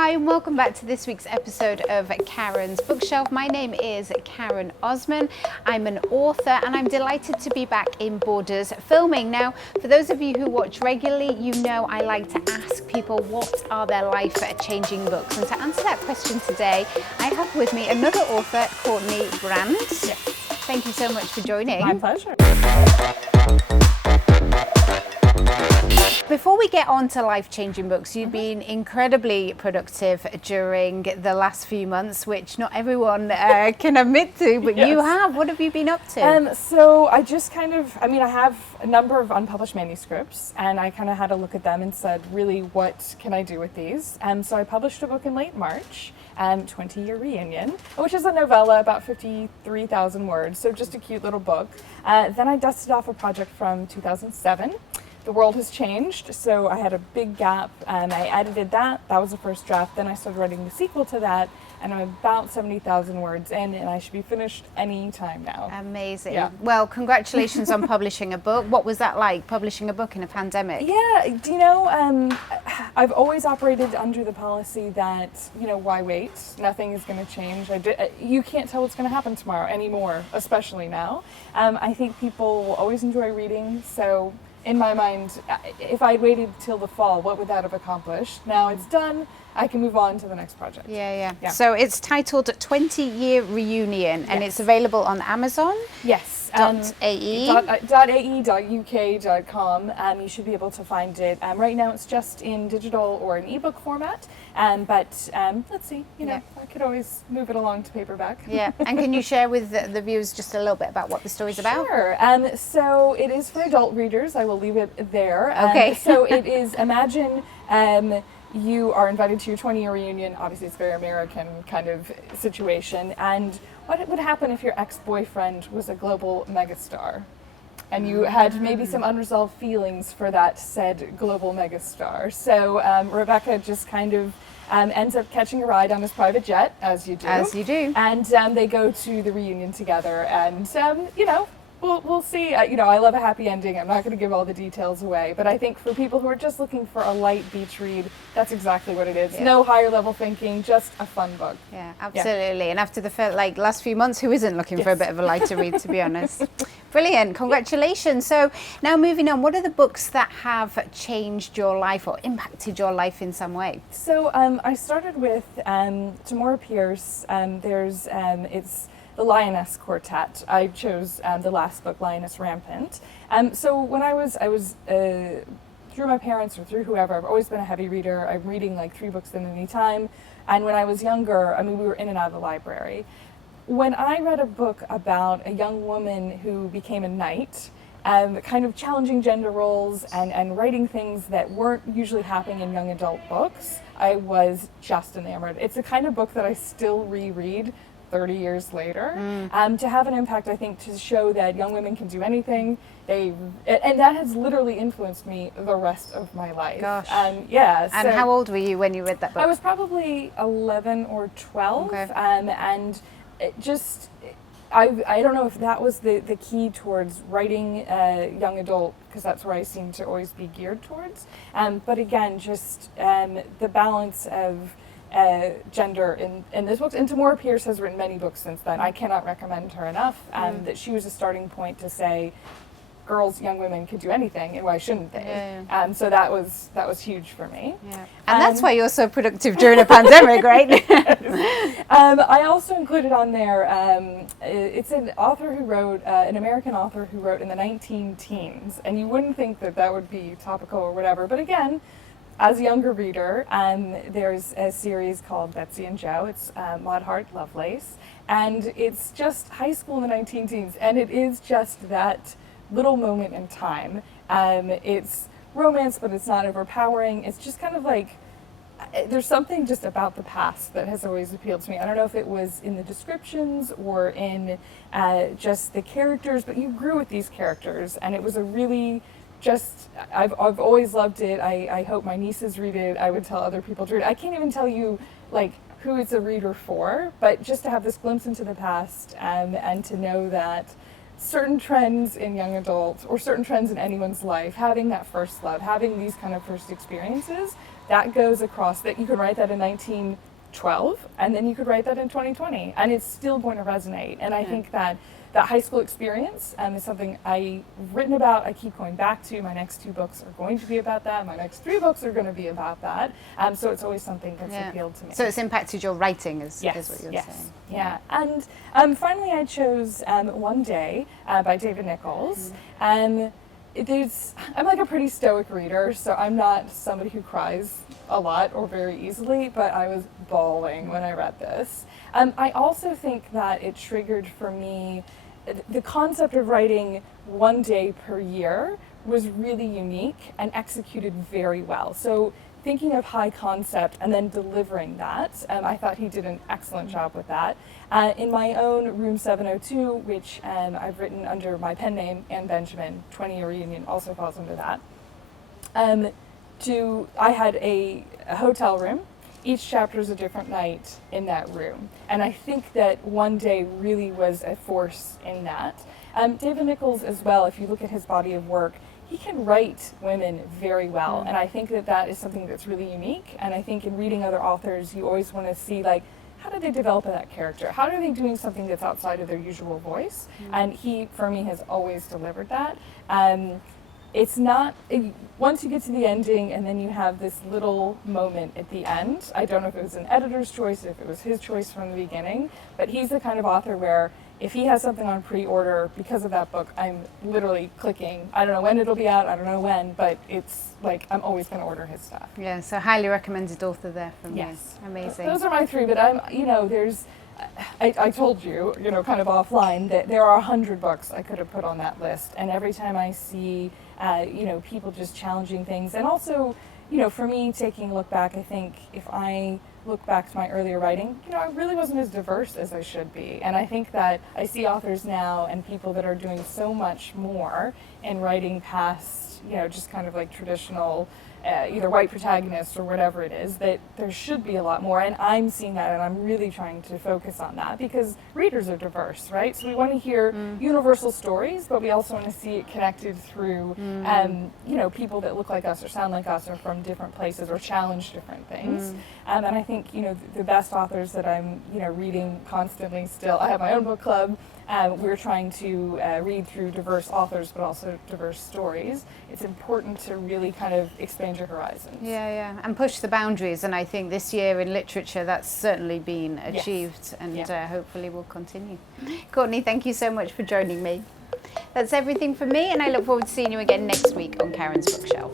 Hi and welcome back to this week's episode of Karen's Bookshelf. My name is Karen Osman. I'm an author and I'm delighted to be back in Borders filming. Now, for those of you who watch regularly, you know I like to ask people what are their life-changing books. And to answer that question today, I have with me another author, Courtney Brandt. Yes. Thank you so much for joining. My pleasure. Before we get on to life-changing books, you've been incredibly productive during the last few months, which not everyone can admit to, but Yes. you have. What have you been up to? So I just I have a number of unpublished manuscripts, and I kind of had a look at them and said, really, what can I do with these? So I published a book in late March, 20-Year Reunion, which is a novella about 53,000 words, so just a cute little book. Then I dusted off a project from 2007. The world has changed, so I had a big gap, and I edited that. That was the first draft. Then I started writing the sequel to that, and I'm about 70,000 words in, and I should be finished any time now. Amazing. Yeah. Well, congratulations on publishing a book. What was that like, publishing a book in a pandemic? Yeah, do you know, I've always operated under the policy that, why wait? Nothing is going to change. You can't tell what's going to happen tomorrow anymore, especially now. I think people will always enjoy reading, so in my mind, if I waited till the fall, what would that have accomplished? Now it's done, I can move on to the next project. Yeah. So it's titled 20-Year Reunion, and Yes. it's available on Amazon? Yes. .ae? .ae.uk.com. You should be able to find it. Right now it's just in digital or an ebook format, but let's see, I could always move it along to paperback. Yeah, and can you share with the viewers just a little bit about what the story's about? Sure. So it is for adult readers. I will leave it there. Okay. So it is, imagine you are invited to your 20-year reunion. Obviously, it's a very American kind of situation. And what would happen if your ex-boyfriend was a global megastar? And you had maybe some unresolved feelings for that said global megastar. So Rebecca just kind of ends up catching a ride on his private jet, as you do. As you do. And they go to the reunion together. And, we'll see. I love a happy ending. I'm not going to give all the details away. But I think for people who are just looking for a light beach read, that's exactly what it is. Yeah. No higher level thinking, just a fun book. Yeah, absolutely. Yeah. And after the last few months, who isn't looking for a bit of a lighter read, to be honest? Brilliant. Congratulations. So now moving on, what are the books that have changed your life or impacted your life in some way? So I started with Tamora Pierce. It's The Lioness Quartet. I chose the last book, Lioness Rampant. So when I was through my parents or through whoever, I've always been a heavy reader. I'm reading like 3 books at any time. And when I was younger, we were in and out of the library. When I read a book about a young woman who became a knight, kind of challenging gender roles and writing things that weren't usually happening in young adult books, I was just enamored. It's the kind of book that I still reread 30 years later, to have an impact, I think, to show that young women can do anything. And that has literally influenced me the rest of my life. Gosh. Yeah. And how old were you when you read that book? I was probably 11 or 12. Okay. And it just, I don't know if that was the key towards writing young adult, because that's where I seem to always be geared towards. But again, just the balance of gender in this book. And Tamora Pierce has written many books since then. I cannot recommend her enough. That she was a starting point to say girls, young women could do anything, and why shouldn't they? Yeah. So that was huge for me. Yeah. And that's why you're so productive during a pandemic, right? I also included on there, it's an author who wrote, an American author who wrote in the 19-teens, and you wouldn't think that would be topical or whatever, but again, as a younger reader, there's a series called Betsy and Joe. It's Maud Hart Lovelace, and it's just high school in the 19-teens, and it is just that little moment in time. It's romance, but it's not overpowering. It's just kind of like, there's something just about the past that has always appealed to me. I don't know if it was in the descriptions or in just the characters, but you grew with these characters, and it was a really I've always loved it. I hope my nieces read it. I would tell other people to read it. I can't even tell you who it's a reader for, but just to have this glimpse into the past, and to know that certain trends in young adults or certain trends in anyone's life, having that first love, having these kind of first experiences, that goes across, that you can write that in 1912 and then you could write that in 2020 and it's still going to resonate. And I think that that high school experience is something I've written about. I keep going back to. My next 2 books are going to be about that. My next 3 books are going to be about that. So it's always something that's appealed to me. So it's impacted your writing, is what you're saying. Yeah. And finally, I chose One Day by David Nichols. I'm like a pretty stoic reader, so I'm not somebody who cries a lot or very easily, but I was bawling when I read this. I also think that it triggered for me the concept of writing 1 day per year was really unique and executed very well. So thinking of high concept and then delivering that, I thought he did an excellent job with that. In my own Room 702, which I've written under my pen name, Anne Benjamin, 20-year reunion also falls under that. I had a hotel room. Each chapter is a different night in that room. And I think that 1 day really was a force in that. David Nichols as well, if you look at his body of work, he can write women very well. And I think that that is something that's really unique. And I think in reading other authors, you always want to see, like, how did they develop that character? How are they doing something that's outside of their usual voice? And he, for me, has always delivered that. It's not, once you get to the ending and then you have this little moment at the end, I don't know if it was an editor's choice, if it was his choice from the beginning, but he's the kind of author where if he has something on pre-order because of that book, I'm literally clicking. I don't know when it'll be out, I don't know when, but it's like I'm always going to order his stuff. Yeah, so highly recommended author there from me. Amazing. Those are my 3, but I told you, kind of offline, that there are 100 books I could have put on that list, and every time I see, people just challenging things, and also, for me, taking a look back, I think if I look back to my earlier writing, I really wasn't as diverse as I should be, and I think that I see authors now and people that are doing so much more in writing past, just kind of like traditional either white protagonists or whatever it is, that there should be a lot more, and I'm seeing that, and I'm really trying to focus on that because readers are diverse, right? So we want to hear universal stories, but we also want to see it connected through, people that look like us or sound like us or from different places or challenge different things. And I think, the best authors that I'm, reading constantly still, I have my own book club. We're trying to read through diverse authors, but also diverse stories. It's important to really kind of expand your horizons. Yeah, and push the boundaries. And I think this year in literature, that's certainly been achieved, and hopefully will continue. Courtney, thank you so much for joining me. That's everything from me, and I look forward to seeing you again next week on Karen's Bookshelf.